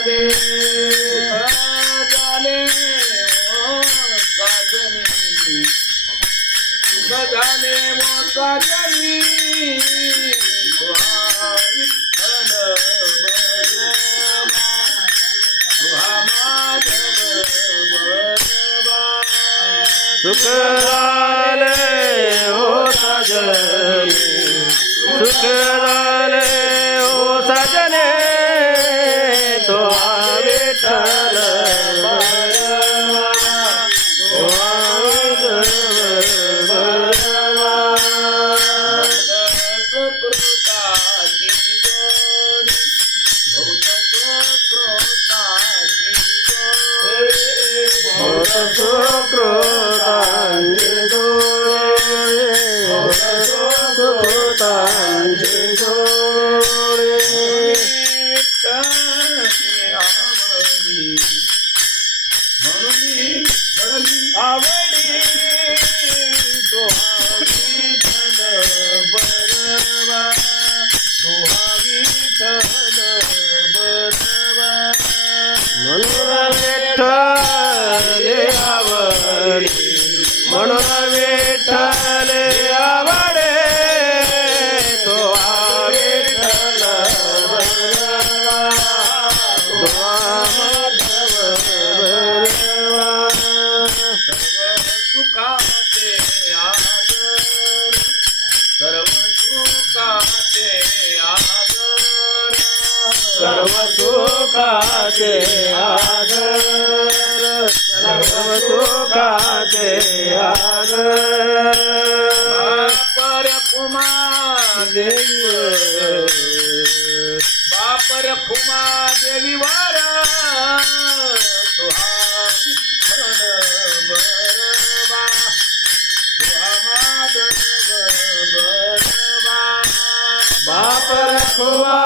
झाले ओ साजनी सुख झाले ओ साजनी तुहा विठ्ठल बरवा तुहा माधव बरवा सुख झाले हो साजनी सुख झाले हो साजने तो विठ्ठल बरवा तो बरवा सुकृताची जोडी भौत सुकृताची जोडी भौत सुकृतांची जोडी भौत सुकृतांची जोडी आवडी तुहा विठ्ठल बरवा तुहा विठ्ठल बरवा म्हणून विठ्ठल आवडी म्हणून विठ्ठल आवडे तो विठ्ठल बरवा तो माधव बरवा सर्व सुखाचे आदर सर्व सुखाचे आदर सर्व सुखाचे आदर सर्व सुखाचे आदर बापर कुमार देवी बापर खुमा देवी वारा तुहा विठ्ठल बरवा तुहा माधव बरवा बाप रखवा